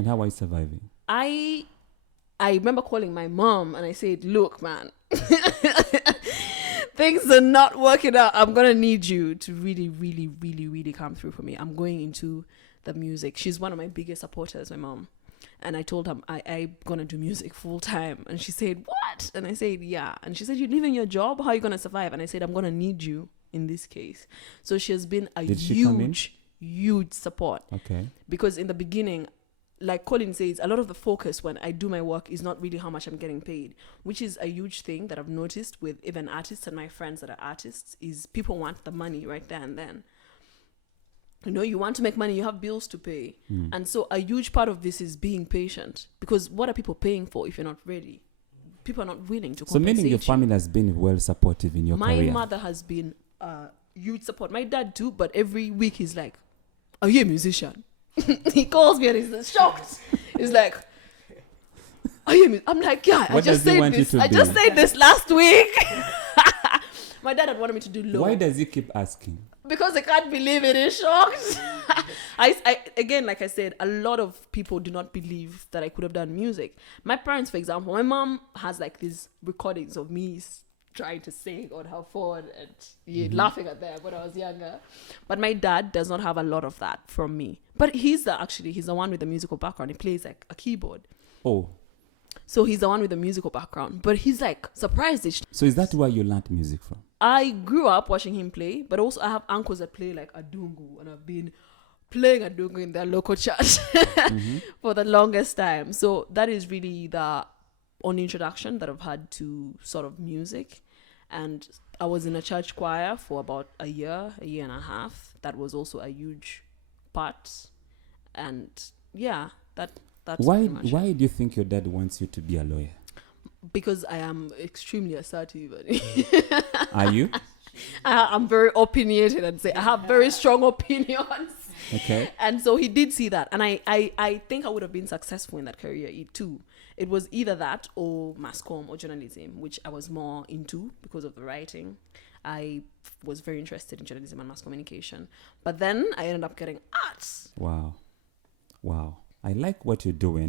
And how are you surviving? I remember calling my mom and I said, look, man, things are not working out. I'm going to need you to really, really, really, really come through for me. I'm going into the music. She's one of my biggest supporters, my mom. And I told her I'm going to do music full time. And she said, what? And I said, yeah. And she said, you're leaving your job? How are you going to survive? And I said, I'm going to need you in this case. So she has been a huge support. Okay. Because in the beginning, like Colin says, a lot of the focus when I do my work is not really how much I'm getting paid, which is a huge thing that I've noticed with even artists and my friends that are artists, is people want the money right there and then. You know, you want to make money, you have bills to pay. And so a huge part of this is being patient, because what are people paying for if you're not ready? People are not willing to compensate. So meaning your family has been well supportive in your career? My mother has been huge support. My dad too, but every week he's like, are you a musician? He calls me and he's shocked. He's like, are you a musician? I'm like, yeah, I just said this last week. My dad had wanted me to do low. Why does he keep asking? Because I can't believe it. He's shocked. I again, like I said, a lot of people do not believe that I could have done music. My parents, for example, my mom has like these recordings of me trying to sing on her phone and laughing at them when I was younger. But my dad does not have a lot of that from me. But he's the one with the musical background. He plays like a keyboard. Oh. So he's the one with the musical background. But he's like surprised. So is that where you learned music from? I grew up watching him play, but also I have uncles that play like adungu, and I've been playing adungu in their local church for the longest time. So that is really the only introduction that I've had to sort of music. And I was in a church choir for about a year and a half. That was also a huge part. And yeah, that's why do you think your dad wants you to be a lawyer? Because I am extremely assertive. Are you? I'm very opinionated and say I have very strong opinions. Okay. And so he did see that. And I think I would have been successful in that career too. It was either that or mass comm or journalism, which I was more into because of the writing. I was very interested in journalism and mass communication. But then I ended up getting arts. Wow. I like what you're doing.